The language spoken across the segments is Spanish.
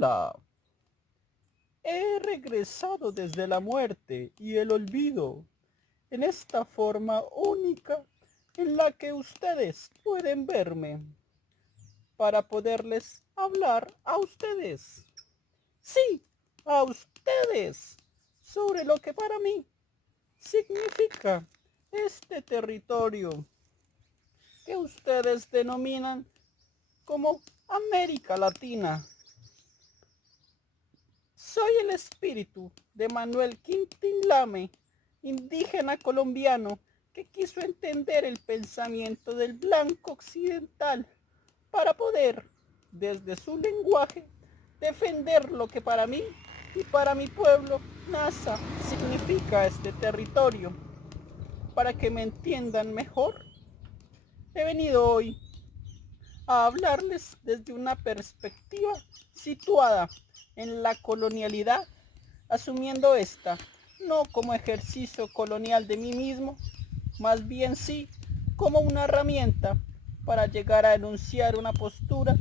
Hola, he regresado desde la muerte y el olvido en esta forma única en la que ustedes pueden verme para poderles hablar a ustedes. Sí, a ustedes sobre lo que para mí significa este territorio que ustedes denominan como América Latina. Soy el espíritu de Manuel Quintín Lame, indígena colombiano que quiso entender el pensamiento del blanco occidental para poder, desde su lenguaje, defender lo que para mí y para mi pueblo NASA significa este territorio. Para que me entiendan mejor, he venido hoy a hablarles desde una perspectiva situada en la colonialidad, asumiendo esta no como ejercicio colonial de mí mismo, más bien sí como una herramienta para llegar a enunciar una postura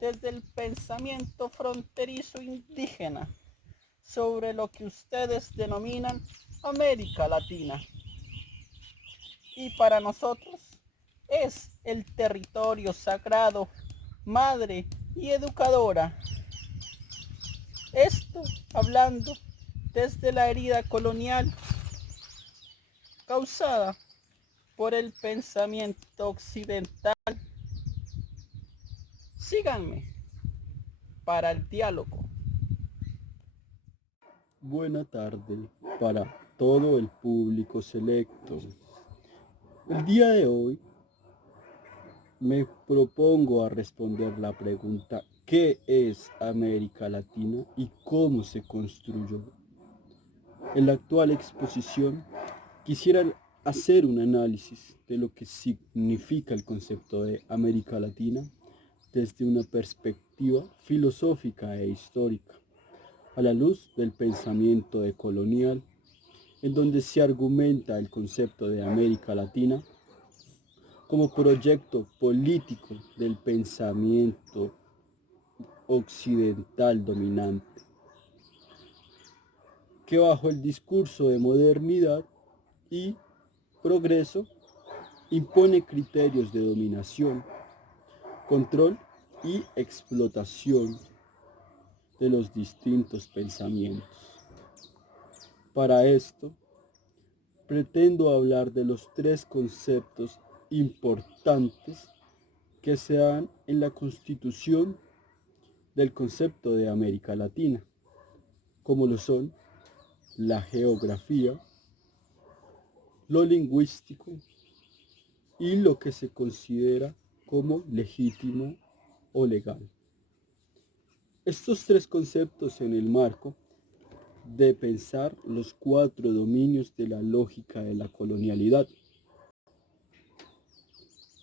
desde el pensamiento fronterizo indígena sobre lo que ustedes denominan América Latina. Y para nosotros es el territorio sagrado, madre y educadora. Esto hablando desde la herida colonial causada por el pensamiento occidental. Síganme para el diálogo. Buena tarde para todo el público selecto. El día de hoy me propongo a responder la pregunta ¿qué es América Latina y cómo se construyó? En la actual exposición quisiera hacer un análisis de lo que significa el concepto de América Latina desde una perspectiva filosófica e histórica, a la luz del pensamiento decolonial en donde se argumenta el concepto de América Latina como proyecto político del pensamiento occidental dominante, que bajo el discurso de modernidad y progreso impone criterios de dominación, control y explotación de los distintos pensamientos. Para esto, pretendo hablar de los tres conceptos importantes que se dan en la constitución del concepto de América Latina, como lo son la geografía, lo lingüístico y lo que se considera como legítimo o legal. Estos tres conceptos en el marco de pensar los cuatro dominios de la lógica de la colonialidad.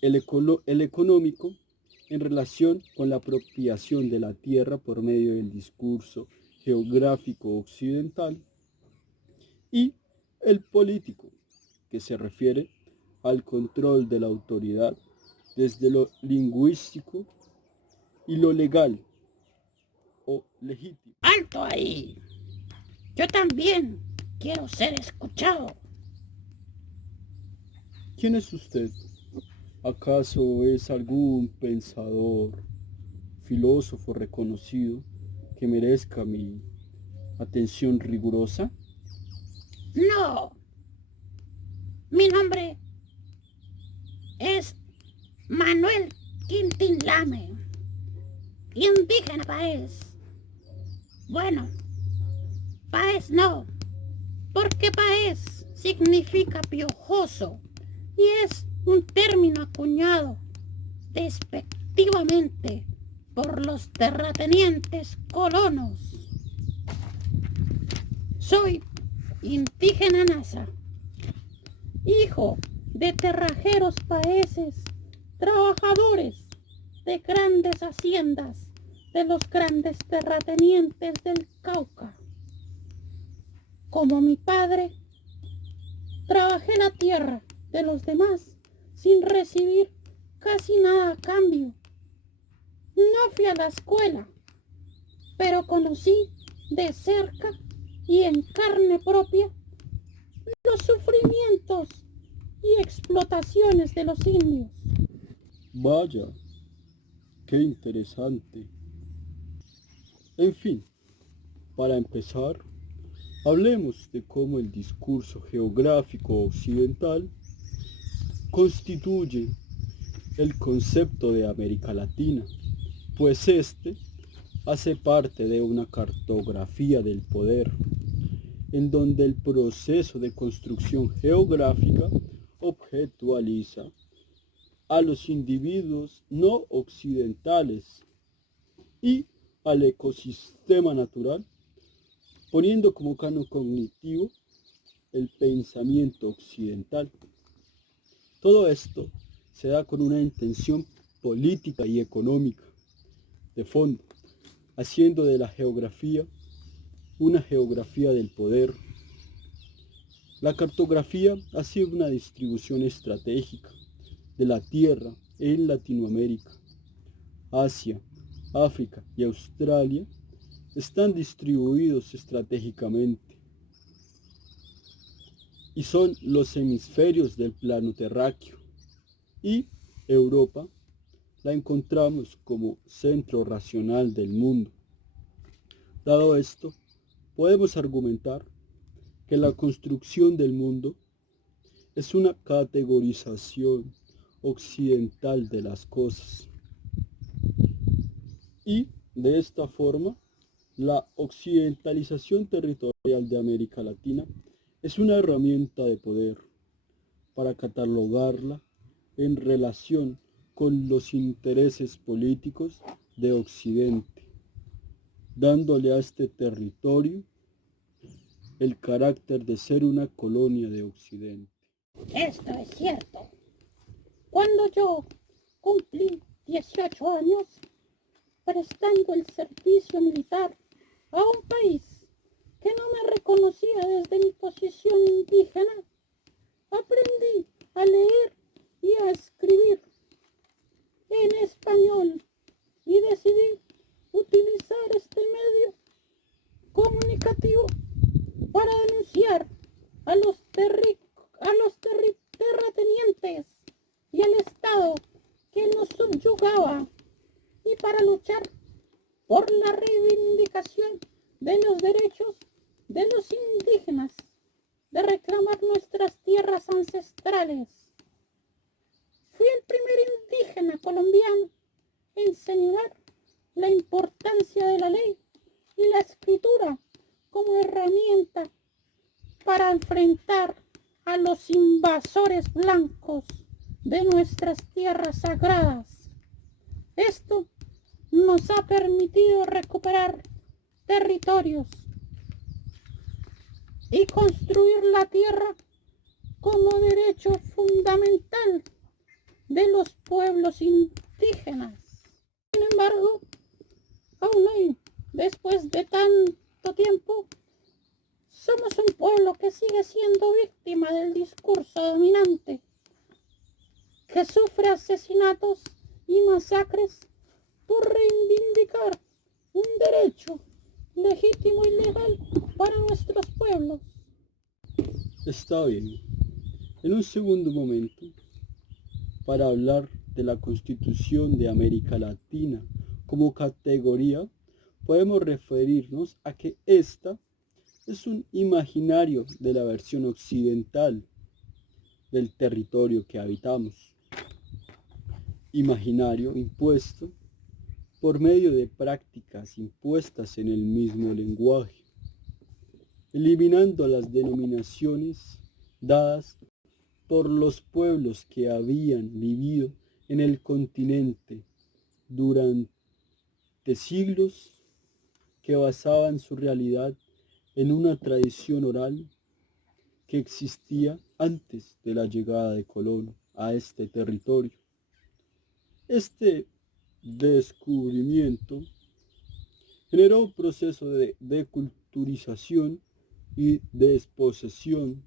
El económico en relación con la apropiación de la tierra por medio del discurso geográfico occidental y el político, que se refiere al control de la autoridad desde lo lingüístico y lo legal o legítimo. ¡Alto ahí! Yo también quiero ser escuchado. ¿Quién es usted? ¿Acaso es algún pensador, filósofo reconocido que merezca mi atención rigurosa? No, mi nombre es Manuel Quintín Lame, indígena país. Bueno, país no, porque país significa piojoso y es un término acuñado despectivamente por los terratenientes colonos. Soy indígena nasa, hijo de terrajeros paeses, trabajadores de grandes haciendas de los grandes terratenientes del Cauca. Como mi padre, trabajé la tierra de los demás sin recibir casi nada a cambio. No fui a la escuela, pero conocí de cerca y en carne propia los sufrimientos y explotaciones de los indios. Vaya, qué interesante. En fin, para empezar, hablemos de cómo el discurso geográfico occidental constituye el concepto de América Latina, pues este hace parte de una cartografía del poder, en donde el proceso de construcción geográfica objetualiza a los individuos no occidentales y al ecosistema natural, poniendo como canon cognitivo el pensamiento occidental. Todo esto se da con una intención política y económica de fondo, haciendo de la geografía una geografía del poder. La cartografía ha sido una distribución estratégica de la Tierra en Latinoamérica. Asia, África y Australia están distribuidos estratégicamente y son los hemisferios del plano terráqueo, y Europa la encontramos como centro racional del mundo. Dado esto, podemos argumentar que la construcción del mundo es una categorización occidental de las cosas. Y de esta forma, la occidentalización territorial de América Latina es una herramienta de poder para catalogarla en relación con los intereses políticos de Occidente, dándole a este territorio el carácter de ser una colonia de Occidente. Esto es cierto. Cuando yo cumplí 18 años, prestando el servicio militar a un país que no me reconocía desde mi posición indígena, aprendí a leer y a escribir en español y decidí utilizar este medio comunicativo para denunciar a los terratenientes y al Estado que nos subyugaba, y para luchar por la reivindicación de los derechos de los indígenas, de reclamar nuestras tierras ancestrales. Fui el primer indígena colombiano en señalar la importancia de la ley y la escritura como herramienta para enfrentar a los invasores blancos de nuestras tierras sagradas. Esto nos ha permitido recuperar territorios y construir la tierra como derecho fundamental de los pueblos indígenas. Sin embargo, aún hoy, después de tanto tiempo, somos un pueblo que sigue siendo víctima del discurso dominante, que sufre asesinatos y masacres por reivindicar un derecho legítimo y legal para nuestros pueblos. Está bien. En un segundo momento, para hablar de la Constitución de América Latina como categoría, podemos referirnos a que esta es un imaginario de la versión occidental del territorio que habitamos. Imaginario impuesto por medio de prácticas impuestas en el mismo lenguaje, eliminando las denominaciones dadas por los pueblos que habían vivido en el continente durante siglos, que basaban su realidad en una tradición oral que existía antes de la llegada de Colón a este territorio. Este descubrimiento generó un proceso de deculturización y desposesión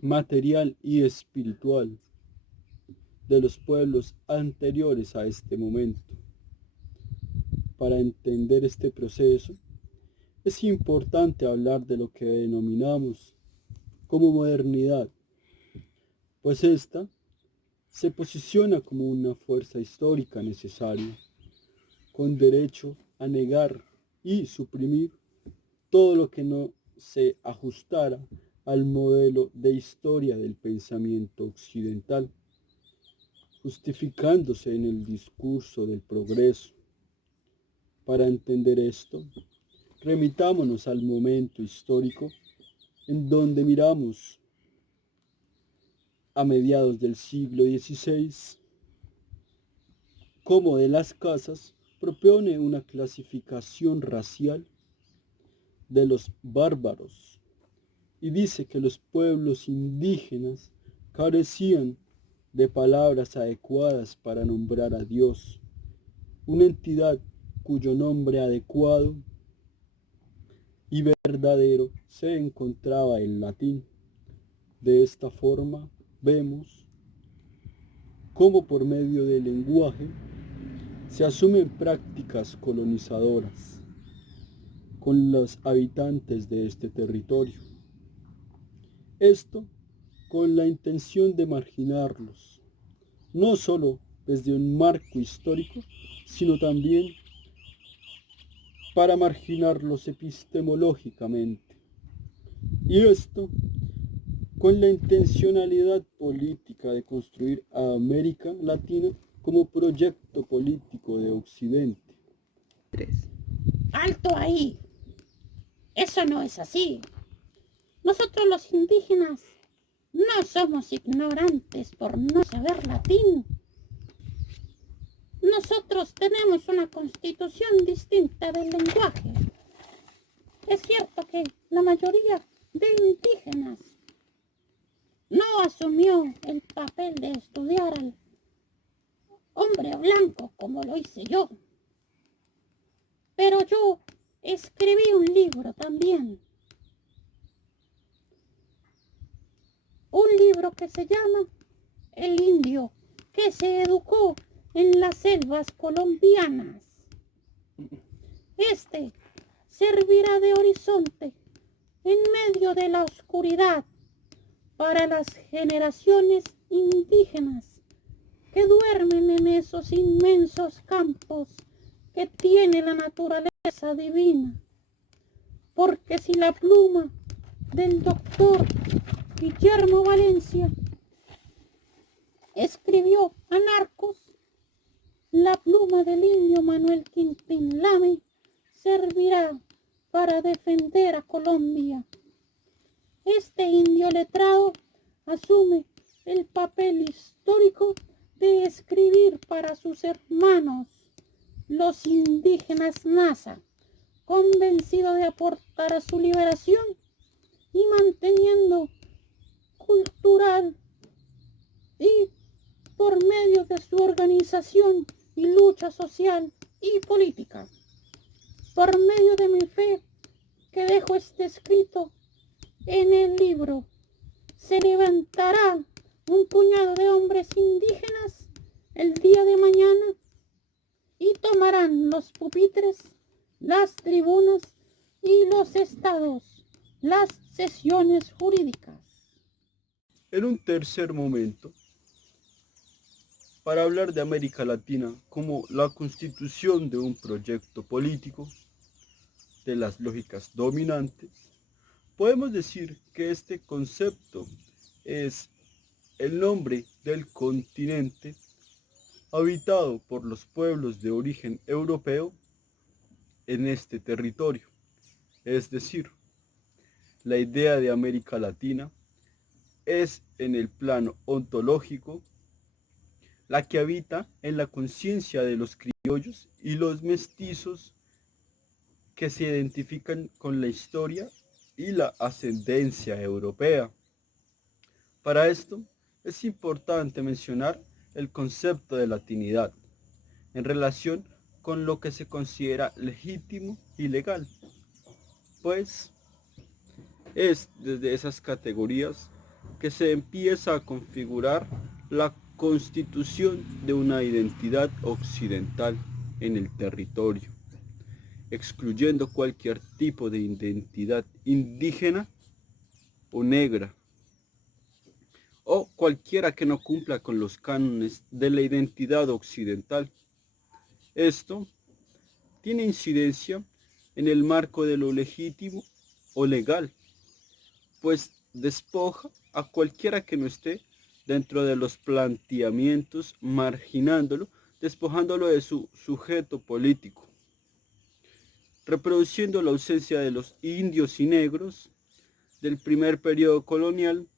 material y espiritual de los pueblos anteriores a este momento. Para entender este proceso, es importante hablar de lo que denominamos como modernidad, pues esta se posiciona como una fuerza histórica necesaria, con derecho a negar y suprimir todo lo que no se ajustara al modelo de historia del pensamiento occidental, justificándose en el discurso del progreso. Para entender esto, remitámonos al momento histórico en donde miramos a mediados del siglo XVI, cómo de las Casas propone una clasificación racial de los bárbaros y dice que los pueblos indígenas carecían de palabras adecuadas para nombrar a Dios, una entidad cuyo nombre adecuado y verdadero se encontraba en latín. De esta forma vemos cómo por medio del lenguaje se asumen prácticas colonizadoras con los habitantes de este territorio. Esto con la intención de marginarlos, no solo desde un marco histórico, sino también para marginarlos epistemológicamente. Y esto con la intencionalidad política de construir a América Latina como proyecto político de Occidente. ¡Alto ahí! Eso no es así. Nosotros los indígenas no somos ignorantes por no saber latín. Nosotros tenemos una constitución distinta del lenguaje. Es cierto que la mayoría de indígenas no asumió el papel de estudiar al hombre blanco como lo hice yo. Pero yo escribí un libro también. Un libro que se llama El indio que se educó en las selvas colombianas. Este servirá de horizonte en medio de la oscuridad para las generaciones indígenas que duermen en esos inmensos campos que tiene la naturaleza divina. Porque si la pluma del doctor Guillermo Valencia escribió Anarcos, la pluma del indio Manuel Quintín Lame servirá para defender a Colombia. Este indio letrado asume el papel histórico de escribir para sus hermanos, los indígenas Nasa, convencido de aportar a su liberación y manteniendo cultural y por medio de su organización y lucha social y política. Por medio de mi fe que dejo este escrito en el libro, se levantará un puñado de hombres indígenas el día de mañana y tomarán los pupitres, las tribunas y los estados, las sesiones jurídicas. En un tercer momento, para hablar de América Latina como la constitución de un proyecto político, de las lógicas dominantes, podemos decir que este concepto es el nombre del continente habitado por los pueblos de origen europeo en este territorio. Es decir, la idea de América Latina es en el plano ontológico la que habita en la conciencia de los criollos y los mestizos que se identifican con la historia y la ascendencia europea. Para esto es importante mencionar el concepto de latinidad en relación con lo que se considera legítimo y legal, pues es desde esas categorías que se empieza a configurar la constitución de una identidad occidental en el territorio. excluyendo cualquier tipo de identidad indígena o negra, o cualquiera que no cumpla con los cánones de la identidad occidental. Esto tiene incidencia en el marco de lo legítimo o legal, pues despoja a cualquiera que no esté dentro de los planteamientos, marginándolo, despojándolo de su sujeto político, reproduciendo la ausencia de los indios y negros del primer periodo colonial.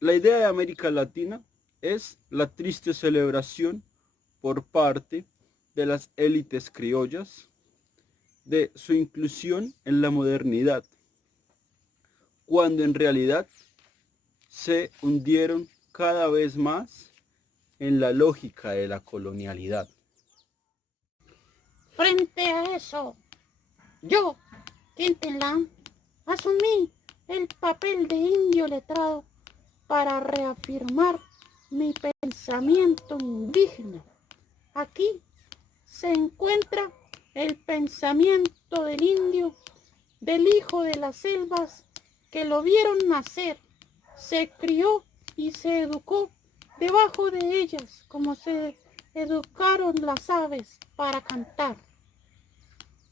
La idea de América Latina es la triste celebración por parte de las élites criollas de su inclusión en la modernidad, cuando en realidad se hundieron cada vez más en la lógica de la colonialidad. Frente a eso, yo, Quintín Lam, asumí el papel de indio letrado para reafirmar mi pensamiento indígena. Aquí se encuentra el pensamiento del indio, del hijo de las selvas, que lo vieron nacer, se crió y se educó debajo de ellas, como se educaron las aves para cantar,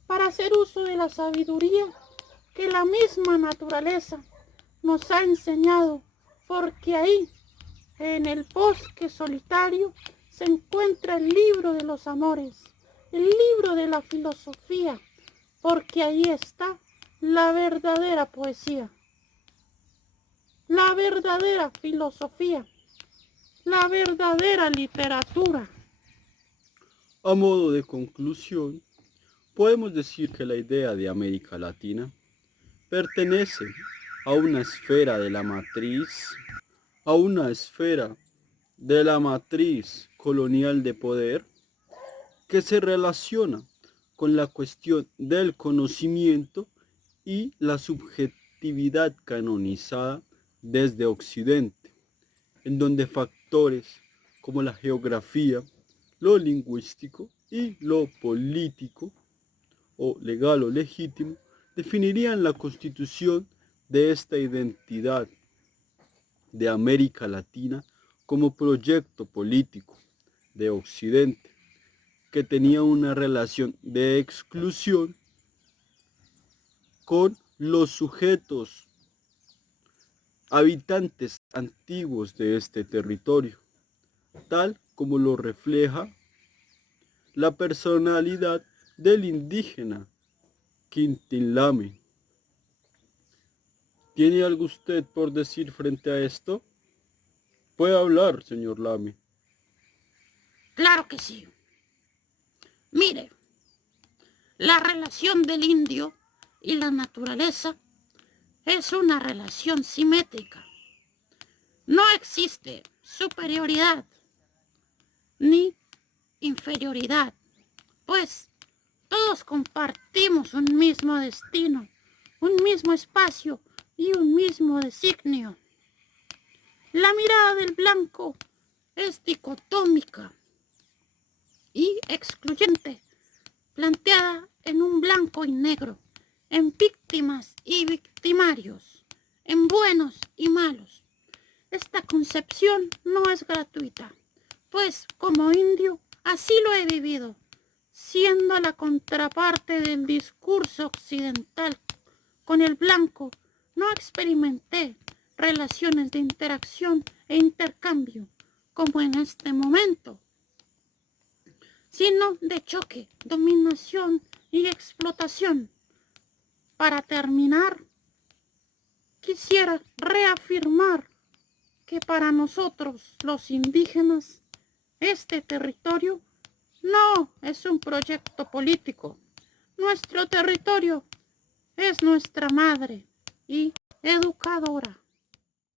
para hacer uso de la sabiduría que la misma naturaleza nos ha enseñado, porque ahí, en el bosque solitario, se encuentra el libro de los amores, el libro de la filosofía, porque ahí está la verdadera poesía, la verdadera filosofía, la verdadera literatura. A modo de conclusión, podemos decir que la idea de América Latina pertenece a una esfera de la matriz colonial de poder que se relaciona con la cuestión del conocimiento y la subjetividad canonizada desde Occidente, en donde factores como la geografía, lo lingüístico y lo político o legal o legítimo definirían la constitución de esta identidad de América Latina como proyecto político de Occidente, que tenía una relación de exclusión con los sujetos habitantes antiguos de este territorio, tal como lo refleja la personalidad del indígena Quintín Lame. ¿Tiene algo usted por decir frente a esto? Puede hablar, señor Lame. Claro que sí. Mire, la relación del indio y la naturaleza es una relación simétrica. No existe superioridad ni inferioridad, pues todos compartimos un mismo destino, un mismo espacio y un mismo designio. La mirada del blanco es dicotómica y excluyente, planteada en un blanco y negro, en víctimas y victimarios, en buenos y malos. Esta concepción no es gratuita, pues como indio así lo he vivido, siendo la contraparte del discurso occidental. Con el blanco no experimenté relaciones de interacción e intercambio como en este momento, sino de choque, dominación y explotación. Para terminar, quisiera reafirmar que para nosotros, los indígenas, este territorio no es un proyecto político. Nuestro territorio es nuestra madre y educadora.